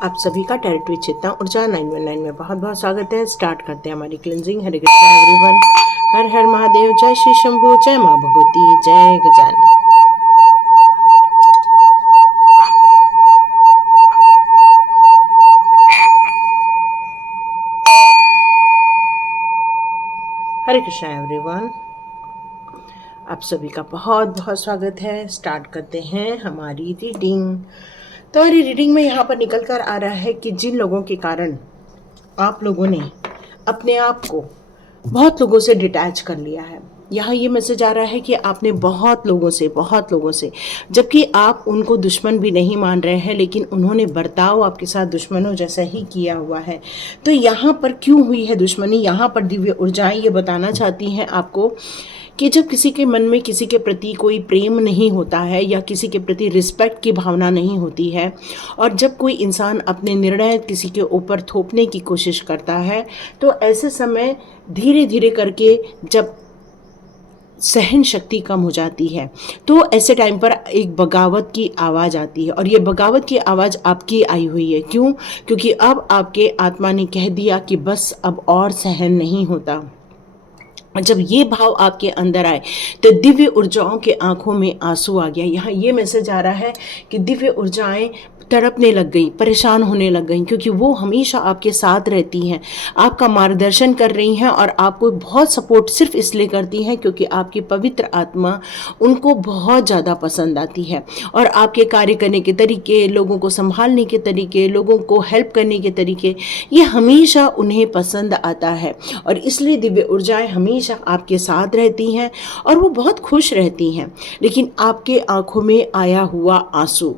आप सभी का टेरिटरी चेतना ऊर्जा 919 में बहुत बहुत स्वागत है। स्टार्ट करते हैं हमारी क्लिनजिंग। हरे कृष्णा एवरीवन। हर हर महादेव। जय श्री शंभू। जय माँ भगवती। जय गजानन। हरे कृष्णा एवरीवन। आप सभी का बहुत बहुत स्वागत है। स्टार्ट करते हैं हमारी रीडिंग। तो हमारी रीडिंग में यहाँ पर निकल कर आ रहा है कि जिन लोगों के कारण आप लोगों ने अपने आप को बहुत लोगों से डिटैच कर लिया है, यहाँ ये मैसेज आ रहा है कि आपने बहुत लोगों से जबकि आप उनको दुश्मन भी नहीं मान रहे हैं, लेकिन उन्होंने बर्ताव आपके साथ दुश्मनों जैसा ही किया हुआ है। तो यहाँ पर क्यों हुई है दुश्मनी, यहाँ पर दिव्य ऊर्जाएं ये बताना चाहती हैं आपको कि जब किसी के मन में किसी के प्रति कोई प्रेम नहीं होता है या किसी के प्रति रिस्पेक्ट की भावना नहीं होती है, और जब कोई इंसान अपने निर्णय किसी के ऊपर थोपने की कोशिश करता है, तो ऐसे समय धीरे धीरे करके जब सहन शक्ति कम हो जाती है, तो ऐसे टाइम पर एक बगावत की आवाज़ आती है। और ये बगावत की आवाज़ आपकी आई हुई है। क्यों? क्योंकि अब आपके आत्मा ने कह दिया कि बस अब और सहन नहीं होता। जब ये भाव आपके अंदर आए तो दिव्य ऊर्जाओं के आंखों में आंसू आ गया। यहाँ ये मैसेज आ रहा है कि दिव्य ऊर्जाएं तड़पने लग गई, परेशान होने लग गई, क्योंकि वो हमेशा आपके साथ रहती हैं, आपका मार्गदर्शन कर रही हैं और आपको बहुत सपोर्ट सिर्फ इसलिए करती हैं क्योंकि आपकी पवित्र आत्मा उनको बहुत ज़्यादा पसंद आती है। और आपके कार्य करने के तरीके, लोगों को संभालने के तरीके, लोगों को हेल्प करने के तरीके, ये हमेशा उन्हें पसंद आता है। और इसलिए दिव्य ऊर्जाएं हमेशा आपके साथ रहती हैं और वो बहुत खुश रहती हैं। लेकिन आपके आंखों में आया हुआ आंसू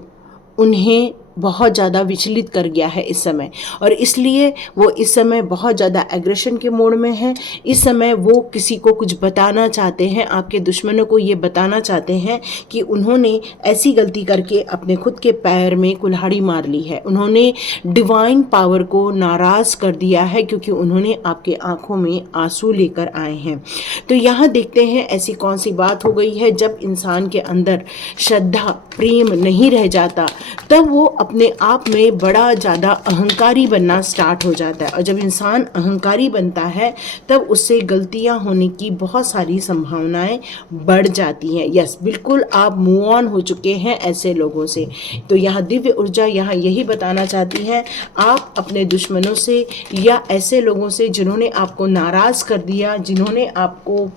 उन्हें बहुत ज़्यादा विचलित कर गया है इस समय, और इसलिए वो इस समय बहुत ज़्यादा एग्रेशन के मोड में है। इस समय वो किसी को कुछ बताना चाहते हैं, आपके दुश्मनों को ये बताना चाहते हैं कि उन्होंने ऐसी गलती करके अपने खुद के पैर में कुल्हाड़ी मार ली है, उन्होंने डिवाइन पावर को नाराज़ कर दिया है, क्योंकि उन्होंने आपके आंखों में आंसू लेकर आए हैं। तो यहाँ देखते हैं ऐसी कौन सी बात हो गई है, जब इंसान के अंदर श्रद्धा प्रेम नहीं रह जाता, तब वो अपने आप में बड़ा ज़्यादा अहंकारी बनना स्टार्ट हो जाता है। और जब इंसान अहंकारी बनता है तब उससे गलतियां होने की बहुत सारी संभावनाएं बढ़ जाती हैं। यस, बिल्कुल आप मूव ऑन हो चुके हैं ऐसे लोगों से। तो यहाँ दिव्य ऊर्जा यहाँ यही बताना चाहती है, आप अपने दुश्मनों से या ऐसे लोगों से जिन्होंने आपको नाराज़ कर दिया, जिन्होंने आपको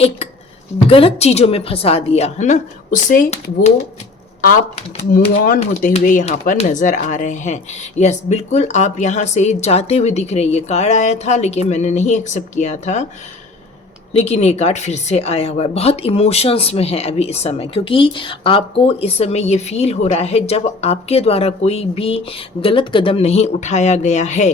एक गलत चीज़ों में फंसा दिया है ना, उससे वो आप मूव ऑन होते हुए यहाँ पर नज़र आ रहे हैं। यस, बिल्कुल आप यहाँ से जाते हुए दिख रहे हैं। ये कार्ड आया था लेकिन मैंने नहीं एक्सेप्ट किया था, लेकिन ये कार्ड फिर से आया हुआ है। बहुत इमोशंस में है अभी इस समय, क्योंकि आपको इस समय ये फील हो रहा है जब आपके द्वारा कोई भी गलत कदम नहीं उठाया गया है,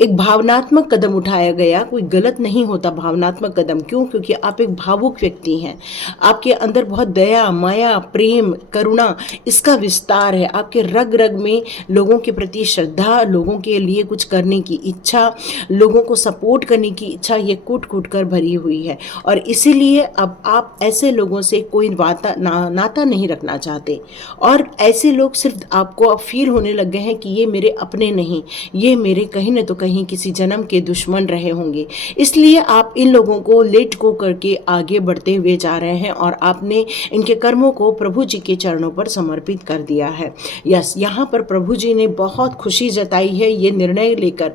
एक भावनात्मक कदम उठाया गया, कोई गलत नहीं होता भावनात्मक कदम। क्यों? क्योंकि आप एक भावुक व्यक्ति हैं, आपके अंदर बहुत दया माया प्रेम करुणा इसका विस्तार है, आपके रग रग में लोगों के प्रति श्रद्धा, लोगों के लिए कुछ करने की इच्छा, लोगों को सपोर्ट करने की इच्छा, ये कूट कूट कर भरी हुई है। और इसीलिए अब आप ऐसे लोगों से कोई नाता नहीं रखना चाहते, और ऐसे लोग सिर्फ आपको अब फील होने लग गए हैं कि ये मेरे अपने नहीं, ये मेरे कहीं न तो कहीं किसी जन्म के दुश्मन रहे होंगे। इसलिए आप इन लोगों को लेट गो करके आगे बढ़ते हुए जा रहे हैं और आपने इनके कर्मों को प्रभु जी के चरणों पर समर्पित कर दिया है। यस, यहाँ पर प्रभु जी ने बहुत खुशी जताई है ये निर्णय लेकर।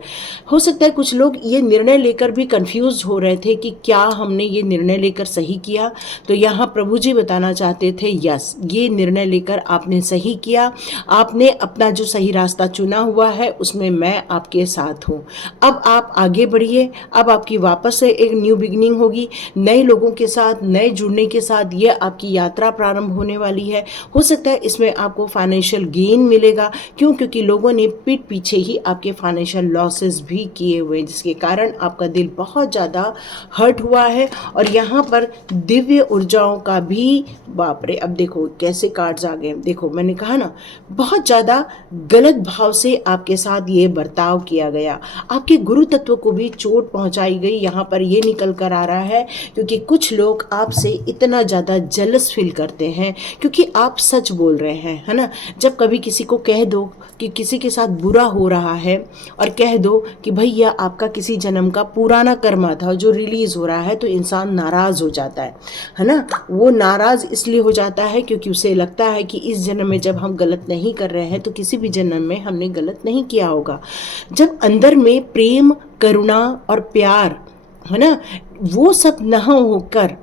हो सकता है कुछ लोग ये निर्णय लेकर भी कंफ्यूज हो रहे थे कि क्या हमने ये निर्णय लेकर सही किया, तो यहाँ प्रभु जी बताना चाहते थे यस, ये निर्णय लेकर आपने सही किया, आपने अपना जो सही रास्ता चुना हुआ है उसमें मैं आपके साथ हूँ। अब आप आगे बढ़िए, अब आपकी वापस से एक न्यू बिगिनिंग होगी, नए लोगों के साथ, नए जुड़ने के साथ ये आपकी यात्रा प्रारंभ होने वाली है। हो सकता है इसमें आपको फाइनेंशियल गेन मिलेगा। क्यों? क्योंकि लोगों ने पीठ पीछे ही आपके फाइनेंशियल लॉसेस भी किए हुए, जिसके कारण आपका दिल बहुत ज़्यादा हर्ट हुआ है, है। और यहाँ पर दिव्य ऊर्जाओं का भी, बाप रे, अब देखो कैसे कार्ड्स आ गए। देखो मैंने कहा ना, बहुत ज़्यादा गलत भाव से आपके साथ ये बर्ताव किया गया, आपके गुरु तत्व को भी चोट पहुंचाई गई, यहाँ पर ये निकल कर आ रहा है। क्योंकि कुछ लोग आपसे इतना ज़्यादा जेलस फील करते हैं क्योंकि आप सच बोल रहे हैं, है ना। जब कभी किसी को कह दो कि किसी के साथ बुरा हो रहा है और कह दो कि भैया आपका किसी जन्म का पुराना कर्मा था जो रिलीज़ हो रहा है, तो इंसान नाराज़ हो जाता है ना। वो नाराज़ इसलिए हो जाता है क्योंकि उसे लगता है कि इस जन्म में जब हम गलत नहीं कर रहे हैं तो किसी भी जन्म में हमने गलत नहीं किया होगा। जब अंदर में प्रेम, करुणा और प्यार, है ना, वो सब न होकर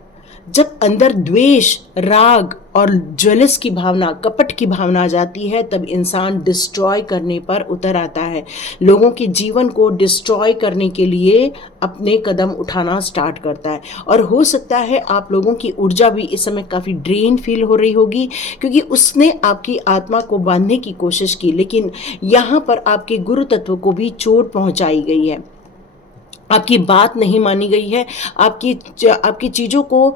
जब अंदर द्वेष, राग और ज्वेलस की भावना, कपट की भावना आ जाती है, तब इंसान डिस्ट्रॉय करने पर उतर आता है। लोगों के जीवन को डिस्ट्रॉय करने के लिए अपने कदम उठाना स्टार्ट करता है। और हो सकता है आप लोगों की ऊर्जा भी इस समय काफ़ी ड्रेन फील हो रही होगी क्योंकि उसने आपकी आत्मा को बांधने की कोशिश की, लेकिन यहाँ पर आपके गुरु तत्व को भी चोट पहुँचाई गई है, आपकी बात नहीं मानी गई है, आपकी चीज़ों को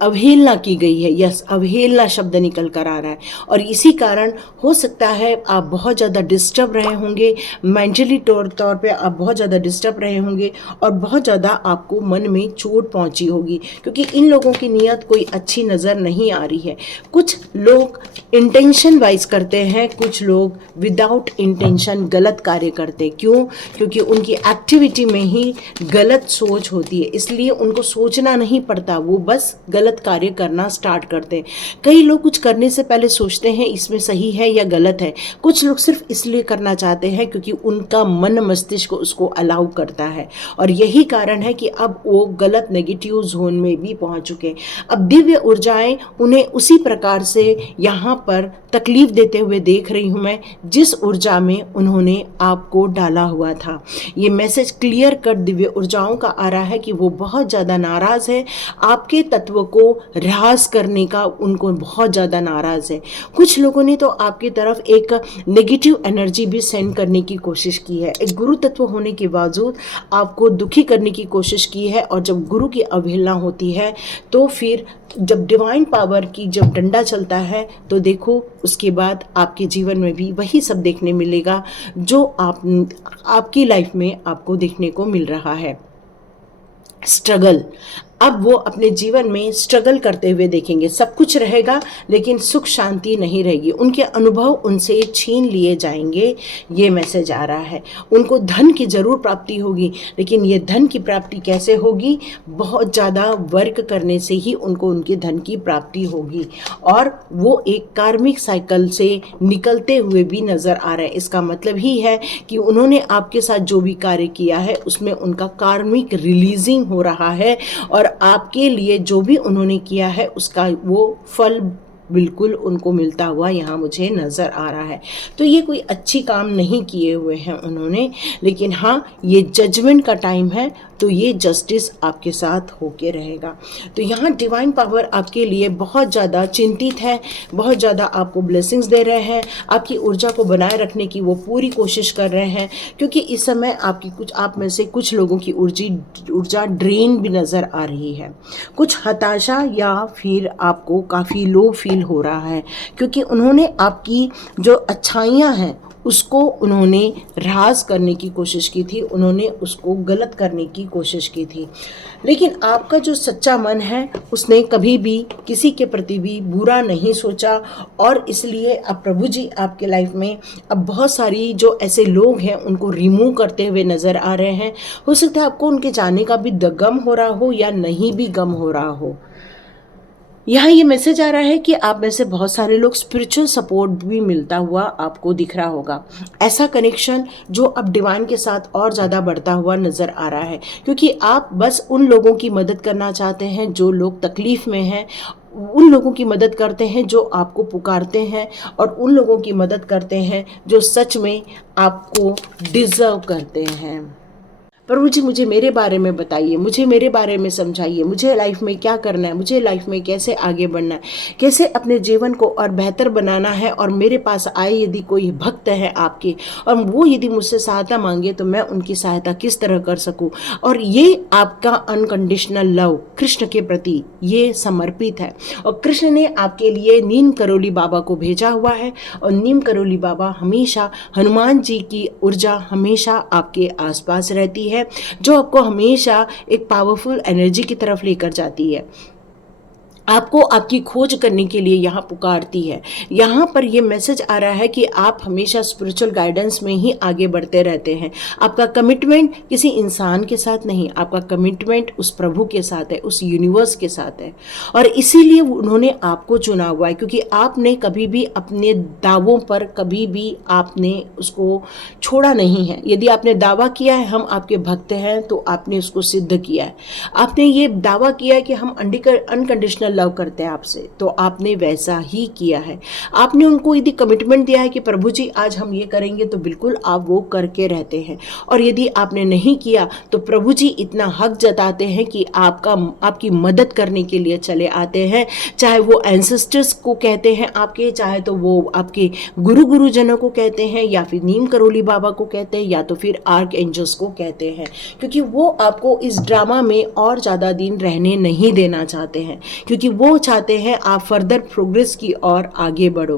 अवहेलना की गई है। यस, अवहेलना शब्द निकल कर आ रहा है। और इसी कारण हो सकता है आप बहुत ज़्यादा डिस्टर्ब रहे होंगे, मेंटली तौर पे आप बहुत ज़्यादा डिस्टर्ब रहे होंगे और बहुत ज़्यादा आपको मन में चोट पहुंची होगी क्योंकि इन लोगों की नीयत कोई अच्छी नज़र नहीं आ रही है। कुछ लोग इंटेंशन वाइज करते हैं, कुछ लोग विदाउट इंटेंशन गलत कार्य करते हैं। क्यों? क्योंकि उनकी एक्टिविटी में ही गलत सोच होती है, इसलिए उनको सोचना नहीं पड़ता, वो बस गलत कार्य करना स्टार्ट करते हैं। कई लोग कुछ करने से पहले सोचते हैं इसमें सही है या गलत है। कुछ लोग सिर्फ इसलिए करना चाहते हैं क्योंकि उनका मन मस्तिष्क उसको अलाउ करता है। और यही कारण है कि अब वो गलत नेगेटिव जोन में भी पहुंच चुके हैं। अब दिव्य ऊर्जाएं उन्हें उसी प्रकार से यहाँ पर तकलीफ देते हुए देख रही हूँ मैं, जिस ऊर्जा में उन्होंने आपको डाला हुआ था। ये मैसेज क्लियर कट दिव्य ऊर्जाओं का आ रहा है कि वो बहुत ज़्यादा नाराज़ है, आपके तत्व को ह्रास करने का उनको बहुत ज़्यादा नाराज़ है। कुछ लोगों ने तो आपकी तरफ एक नेगेटिव एनर्जी भी सेंड करने की कोशिश की है, एक गुरु तत्व होने के बावजूद आपको दुखी करने की कोशिश की है। और जब गुरु की अवहेलना होती है तो फिर जब डिवाइन पावर की जब डंडा चलता है तो देखो उसके बाद आपके जीवन में भी वही सब देखने मिलेगा जो आपकी लाइफ में आपको देखने को मिल रहा है। स्ट्रगल, अब वो अपने जीवन में स्ट्रगल करते हुए देखेंगे। सब कुछ रहेगा लेकिन सुख शांति नहीं रहेगी, उनके अनुभव उनसे छीन लिए जाएंगे, ये मैसेज आ रहा है। उनको धन की ज़रूर प्राप्ति होगी, लेकिन ये धन की प्राप्ति कैसे होगी? बहुत ज़्यादा वर्क करने से ही उनको उनके धन की प्राप्ति होगी। और वो एक कार्मिक साइकिल से निकलते हुए भी नज़र आ रहे हैं। इसका मतलब ही है कि उन्होंने आपके साथ जो भी कार्य किया है उसमें उनका कार्मिक रिलीजिंग हो रहा है और आपके लिए जो भी उन्होंने किया है उसका वो फल बिल्कुल उनको मिलता हुआ यहाँ मुझे नज़र आ रहा है। तो ये कोई अच्छी काम नहीं किए हुए हैं उन्होंने, लेकिन हाँ ये जजमेंट का टाइम है तो ये जस्टिस आपके साथ होके रहेगा। तो यहाँ डिवाइन पावर आपके लिए बहुत ज़्यादा चिंतित है, बहुत ज़्यादा आपको ब्लेसिंग्स दे रहे हैं, आपकी ऊर्जा को बनाए रखने की वो पूरी कोशिश कर रहे हैं क्योंकि इस समय आप में से कुछ लोगों की ऊर्जा ड्रेन भी नज़र आ रही है। कुछ हताशा या फिर आपको काफ़ी लो फील हो रहा है क्योंकि उन्होंने आपकी जो अच्छाइयाँ हैं उसको उन्होंने ह्रास करने की कोशिश की थी, उन्होंने उसको गलत करने की कोशिश की थी। लेकिन आपका जो सच्चा मन है उसने कभी भी किसी के प्रति भी बुरा नहीं सोचा और इसलिए अब प्रभु जी आपके लाइफ में अब बहुत सारी जो ऐसे लोग हैं उनको रिमूव करते हुए नज़र आ रहे हैं। हो सकता है आपको उनके जाने का भी गम हो रहा हो या नहीं भी गम हो रहा हो। यहाँ ये मैसेज आ रहा है कि आप में से बहुत सारे लोग स्पिरिचुअल सपोर्ट भी मिलता हुआ आपको दिख रहा होगा। ऐसा कनेक्शन जो अब डिवाइन के साथ और ज़्यादा बढ़ता हुआ नज़र आ रहा है क्योंकि आप बस उन लोगों की मदद करना चाहते हैं जो लोग तकलीफ़ में हैं, उन लोगों की मदद करते हैं जो आपको पुकारते हैं और उन लोगों की मदद करते हैं जो सच में आपको डिज़र्व करते हैं। प्रभु जी मुझे मेरे बारे में बताइए, मुझे मेरे बारे में समझाइए, मुझे लाइफ में क्या करना है, मुझे लाइफ में कैसे आगे बढ़ना है, कैसे अपने जीवन को और बेहतर बनाना है। और मेरे पास आए यदि कोई भक्त है आपके और वो यदि मुझसे सहायता मांगे तो मैं उनकी सहायता किस तरह कर सकूं। और ये आपका अनकंडीशनल लव कृष्ण के प्रति ये समर्पित है। और कृष्ण ने आपके लिए नीम करोली बाबा को भेजा हुआ है। और नीम करोली बाबा हमेशा हनुमान जी की ऊर्जा हमेशा आपके आसपास रहती है, जो आपको हमेशा एक पावरफुल एनर्जी की तरफ लेकर जाती है, आपको आपकी खोज करने के लिए यहाँ पुकारती है। यहाँ पर ये मैसेज आ रहा है कि आप हमेशा स्पिरिचुअल गाइडेंस में ही आगे बढ़ते रहते हैं। आपका कमिटमेंट किसी इंसान के साथ नहीं, आपका कमिटमेंट उस प्रभु के साथ है, उस यूनिवर्स के साथ है। और इसीलिए उन्होंने आपको चुना हुआ है, क्योंकि आपने कभी भी अपने दावों पर कभी भी आपने उसको छोड़ा नहीं है। यदि आपने दावा किया है हम आपके भक्त हैं तो आपने उसको सिद्ध किया है। आपने ये दावा किया है कि हम अनकंडीशनल लव करते हैं आपसे, तो आपने वैसा ही किया है। आपने उनको यदि कमिटमेंट दिया है कि प्रभु जी आज हम ये करेंगे, तो बिल्कुल आप वो करके रहते हैं। और यदि आपने नहीं किया तो प्रभु जी इतना हक जताते हैं कि आपकी मदद करने के लिए चले आते हैं। चाहे वो एंसेस्टर्स को कहते हैं आपके, चाहे तो वो आपके गुरुजनों को कहते हैं, या फिर नीम करोली बाबा को कहते हैं, या तो फिर आर्क एंजल्स को कहते हैं, क्योंकि वो आपको इस ड्रामा में और ज़्यादा दिन रहने नहीं देना चाहते हैं, क्योंकि वो चाहते हैं आप फर्दर प्रोग्रेस की ओर आगे बढ़ो।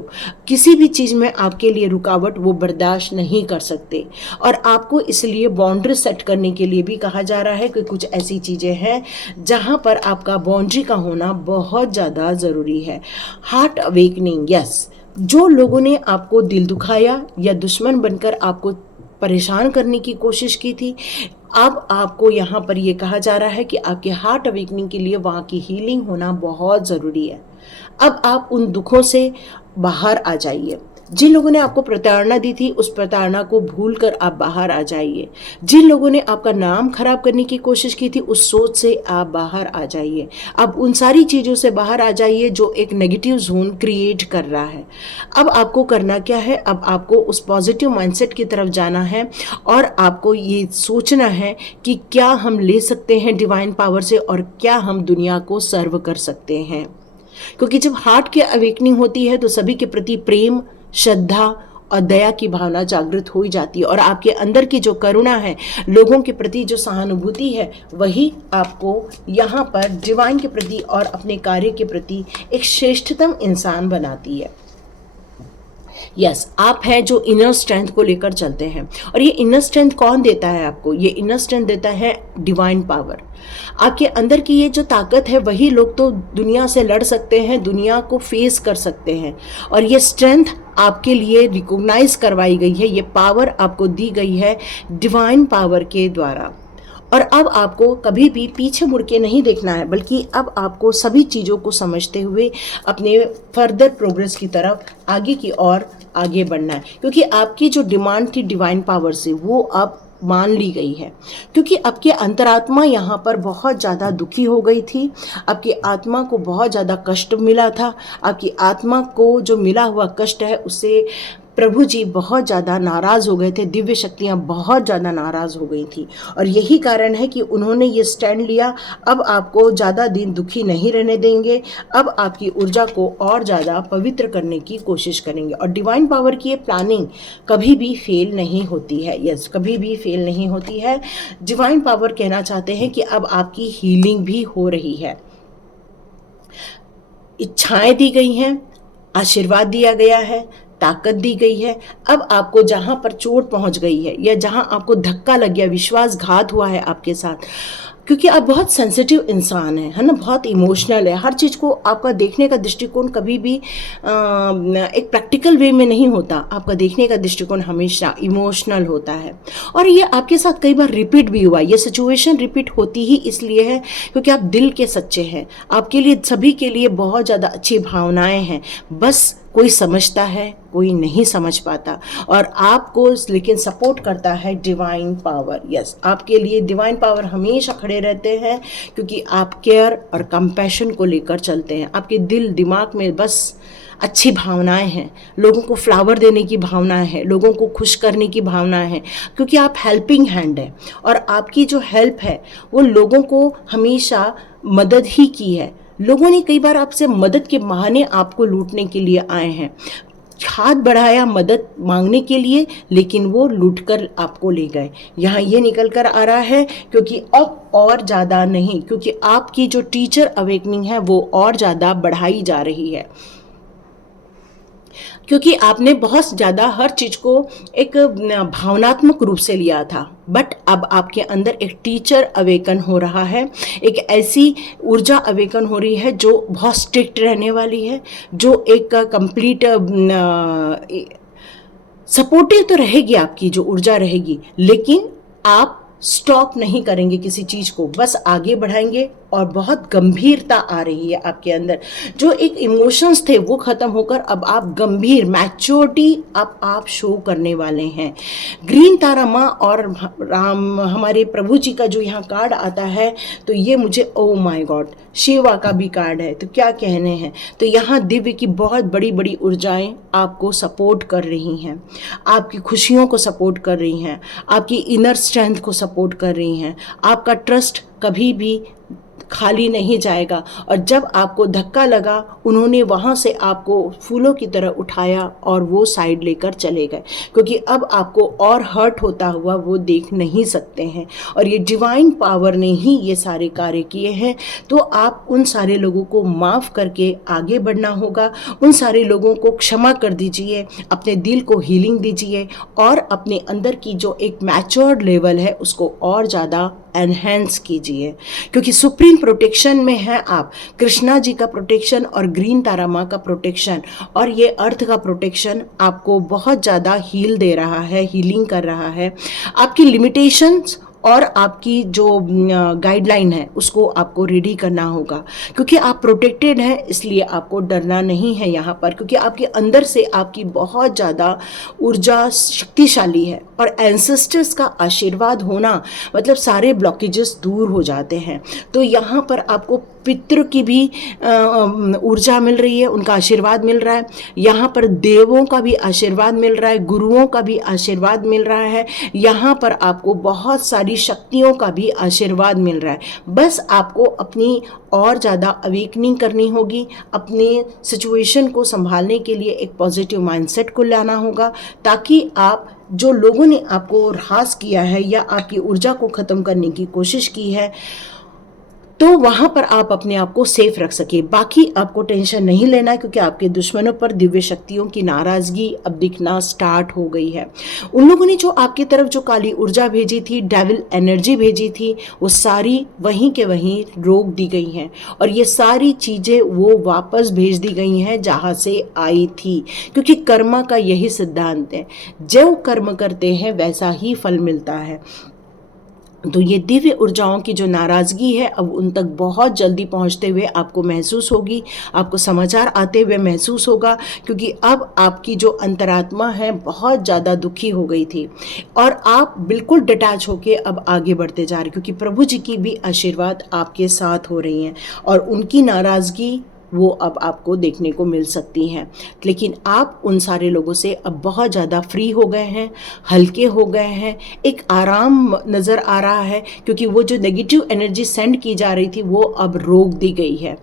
किसी भी चीज़ में आपके लिए रुकावट वो बर्दाश्त नहीं कर सकते। और आपको इसलिए बाउंड्री सेट करने के लिए भी कहा जा रहा है कि कुछ ऐसी चीज़ें हैं जहाँ पर आपका बाउंड्री का होना बहुत ज़्यादा ज़रूरी है। हार्ट अवेकनिंग, यस, जो लोगों ने आपको दिल दुखाया या दुश्मन बनकर आपको परेशान करने की कोशिश की थी, अब आपको यहाँ पर ये कहा जा रहा है कि आपके हार्ट अवेकनिंग के लिए वहाँ की हीलिंग होना बहुत ज़रूरी है। अब आप उन दुखों से बाहर आ जाइए। जिन लोगों ने आपको प्रताड़ना दी थी उस प्रताड़ना को भूलकर आप बाहर आ जाइए। जिन लोगों ने आपका नाम खराब करने की कोशिश की थी उस सोच से आप बाहर आ जाइए। अब उन सारी चीज़ों से बाहर आ जाइए जो एक नेगेटिव जोन क्रिएट कर रहा है। अब आपको करना क्या है, अब आपको उस पॉजिटिव माइंडसेट की तरफ जाना है और आपको ये सोचना है कि क्या हम ले सकते हैं डिवाइन पावर से और क्या हम दुनिया को सर्व कर सकते हैं। क्योंकि जब हार्ट की अवेकनिंग होती है तो सभी के प्रति प्रेम, श्रद्धा और दया की भावना जागृत हो ही जाती है, और आपके अंदर की जो करुणा है, लोगों के प्रति जो सहानुभूति है, वही आपको यहाँ पर डिवाइन के प्रति और अपने कार्य के प्रति एक श्रेष्ठतम इंसान बनाती है। यस, आप हैं जो इनर स्ट्रेंथ को लेकर चलते हैं। और ये इनर स्ट्रेंथ कौन देता है आपको? ये इनर स्ट्रेंथ देता है डिवाइन पावर। आपके अंदर की ये जो ताकत है, वही लोग तो दुनिया से लड़ सकते हैं, दुनिया को फेस कर सकते हैं। और ये स्ट्रेंथ आपके लिए रिकॉग्नाइज करवाई गई है, ये पावर आपको दी गई है डिवाइन पावर के द्वारा। और अब आपको कभी भी पीछे मुड़ के नहीं देखना है, बल्कि अब आपको सभी चीज़ों को समझते हुए अपने फर्दर प्रोग्रेस की तरफ आगे की ओर आगे बढ़ना है। क्योंकि आपकी जो डिमांड थी डिवाइन पावर से, वो अब मान ली गई है। क्योंकि आपकी अंतरात्मा यहाँ पर बहुत ज़्यादा दुखी हो गई थी, आपकी आत्मा को बहुत ज़्यादा कष्ट मिला था। आपकी आत्मा को जो मिला हुआ कष्ट है उससे प्रभु जी बहुत ज़्यादा नाराज़ हो गए थे, दिव्य शक्तियाँ बहुत ज़्यादा नाराज़ हो गई थी। और यही कारण है कि उन्होंने ये स्टैंड लिया, अब आपको ज़्यादा दिन दुखी नहीं रहने देंगे, अब आपकी ऊर्जा को और ज़्यादा पवित्र करने की कोशिश करेंगे। और डिवाइन पावर की ये प्लानिंग कभी भी फेल नहीं होती है। यस, कभी भी फेल नहीं होती है। डिवाइन पावर कहना चाहते हैं कि अब आपकी हीलिंग भी हो रही है। इच्छाएं दी गई हैं, आशीर्वाद दिया गया है, ताकत दी गई है। अब आपको जहाँ पर चोट पहुँच गई है या जहाँ आपको धक्का लग गया, विश्वासघात हुआ है आपके साथ, क्योंकि आप बहुत सेंसिटिव इंसान हैं, है ना, बहुत इमोशनल है। हर चीज़ को आपका देखने का दृष्टिकोण कभी भी एक प्रैक्टिकल वे में नहीं होता। आपका देखने का दृष्टिकोण हमेशा इमोशनल होता है। और ये आपके साथ कई बार रिपीट भी हुआ। ये सिचुएशन रिपीट होती ही इसलिए है क्योंकि आप दिल के सच्चे हैं। आपके लिए, सभी के लिए बहुत ज़्यादा अच्छी भावनाएं हैं, बस कोई समझता है, कोई नहीं समझ पाता। और आपको लेकिन सपोर्ट करता है डिवाइन पावर। यस, आपके लिए डिवाइन पावर हमेशा खड़े रहते हैं, क्योंकि आप केयर और कंपैशन को लेकर चलते हैं। आपके दिल दिमाग में बस अच्छी भावनाएं हैं, लोगों को फ्लावर देने की भावनाएं हैं, लोगों को खुश करने की भावनाएं हैं, क्योंकि आप हेल्पिंग हैंड है और आपकी जो हेल्प है वो लोगों को हमेशा मदद ही की है। लोगों ने कई बार आपसे मदद के बहाने आपको लूटने के लिए आए हैं, हाथ बढ़ाया मदद मांगने के लिए, लेकिन वो लूटकर आपको ले गए। यहाँ ये निकल कर आ रहा है क्योंकि अब और ज़्यादा नहीं, क्योंकि आपकी जो टीचर अवेकनिंग है वो और ज़्यादा बढ़ाई जा रही है, क्योंकि आपने बहुत ज़्यादा हर चीज़ को एक भावनात्मक रूप से लिया था, बट अब आपके अंदर एक टीचर अवेकन हो रहा है, एक ऐसी ऊर्जा अवेकन हो रही है जो बहुत स्ट्रिक्ट रहने वाली है, जो एक कंप्लीट सपोर्टिव तो रहेगी, आपकी जो ऊर्जा रहेगी, लेकिन आप स्टॉप नहीं करेंगे किसी चीज़ को, बस आगे बढ़ाएंगे। और बहुत गंभीरता आ रही है आपके अंदर, जो एक इमोशंस थे वो ख़त्म होकर अब आप गंभीर मैच्योरिटी अब आप शो करने वाले हैं। ग्रीन तारा माँ और राम हमारे प्रभु जी का जो यहाँ कार्ड आता है, तो ये मुझे ओ माय गॉड शिवा का भी कार्ड है, तो क्या कहने हैं। तो यहाँ दिव्य की बहुत बड़ी बड़ी ऊर्जाएं आपको सपोर्ट कर रही हैं, आपकी खुशियों को सपोर्ट कर रही हैं, आपकी इनर स्ट्रेंथ को सपोर्ट कर रही हैं। आपका ट्रस्ट कभी भी खाली नहीं जाएगा, और जब आपको धक्का लगा उन्होंने वहाँ से आपको फूलों की तरह उठाया और वो साइड लेकर चले गए, क्योंकि अब आपको और हर्ट होता हुआ वो देख नहीं सकते हैं, और ये डिवाइन पावर ने ही ये सारे कार्य किए हैं। तो आप उन सारे लोगों को माफ़ करके आगे बढ़ना होगा, उन सारे लोगों को क्षमा कर दीजिए, अपने दिल को हीलिंग दीजिए, और अपने अंदर की जो एक मैच्योर्ड लेवल है उसको और ज़्यादा एनहेंस कीजिए, क्योंकि सुप्रीम प्रोटेक्शन में है आप। कृष्णा जी का प्रोटेक्शन और ग्रीन तारा माँ का प्रोटेक्शन और ये अर्थ का प्रोटेक्शन आपको बहुत ज़्यादा हील दे रहा है, हीलिंग कर रहा है। आपकी लिमिटेशंस और आपकी जो गाइडलाइन है उसको आपको रेडी करना होगा, क्योंकि आप प्रोटेक्टेड हैं, इसलिए आपको डरना नहीं है यहाँ पर, क्योंकि आपके अंदर से आपकी बहुत ज़्यादा ऊर्जा शक्तिशाली है, और एंसेस्टर्स का आशीर्वाद होना मतलब सारे ब्लॉकेजेस दूर हो जाते हैं। तो यहाँ पर आपको पितृ की भी ऊर्जा मिल रही है, उनका आशीर्वाद मिल रहा है, यहाँ पर देवों का भी आशीर्वाद मिल रहा है, गुरुओं का भी आशीर्वाद मिल रहा है, यहाँ पर आपको बहुत सारी शक्तियों का भी आशीर्वाद मिल रहा है। बस आपको अपनी और ज़्यादा अवेकनिंग करनी होगी, अपने सिचुएशन को संभालने के लिए एक पॉजिटिव माइंडसेट को लाना होगा, ताकि आप जो लोगों ने आपको ह्रास किया है या आपकी ऊर्जा को ख़त्म करने की कोशिश की है, तो वहाँ पर आप अपने आप को सेफ रख सके। बाकी आपको टेंशन नहीं लेना है, क्योंकि आपके दुश्मनों पर दिव्य शक्तियों की नाराज़गी अब दिखना स्टार्ट हो गई है। उन लोगों ने जो आपकी तरफ जो काली ऊर्जा भेजी थी, डेविल एनर्जी भेजी थी, वो सारी वहीं के वहीं रोक दी गई हैं, और ये सारी चीज़ें वो वापस भेज दी गई हैं जहाँ से आई थी, क्योंकि कर्मा का यही सिद्धांत है, जो कर्म करते हैं वैसा ही फल मिलता है। तो ये दिव्य ऊर्जाओं की जो नाराज़गी है अब उन तक बहुत जल्दी पहुंचते हुए आपको महसूस होगी, आपको समाचार आते हुए महसूस होगा, क्योंकि अब आपकी जो अंतरात्मा है बहुत ज़्यादा दुखी हो गई थी, और आप बिल्कुल डिटैच होके अब आगे बढ़ते जा रहे, क्योंकि प्रभु जी की भी आशीर्वाद आपके साथ हो रही हैं, और उनकी नाराज़गी वो अब आपको देखने को मिल सकती हैं। लेकिन आप उन सारे लोगों से अब बहुत ज़्यादा फ्री हो गए हैं, हल्के हो गए हैं, एक आराम नज़र आ रहा है, क्योंकि वो जो नेगेटिव एनर्जी सेंड की जा रही थी वो अब रोक दी गई है,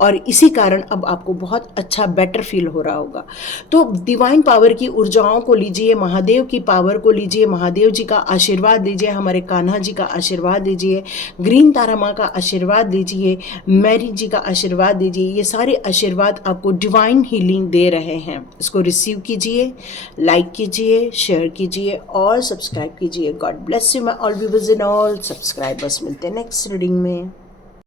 और इसी कारण अब आपको बहुत अच्छा बेटर फील हो रहा होगा। तो डिवाइन पावर की ऊर्जाओं को लीजिए, महादेव की पावर को लीजिए, महादेव जी का आशीर्वाद लीजिए, हमारे कान्हा जी का आशीर्वाद लीजिए, ग्रीन तारा माँ का आशीर्वाद लीजिए, मैरी जी का आशीर्वाद लीजिए। ये सारे आशीर्वाद आपको डिवाइन हीलिंग दे रहे हैं। इसको रिसीव कीजिए, लाइक कीजिए, शेयर कीजिए और सब्सक्राइब कीजिए। God bless you my all viewers and all subscribers. मिलते हैं नेक्स्ट रीडिंग में।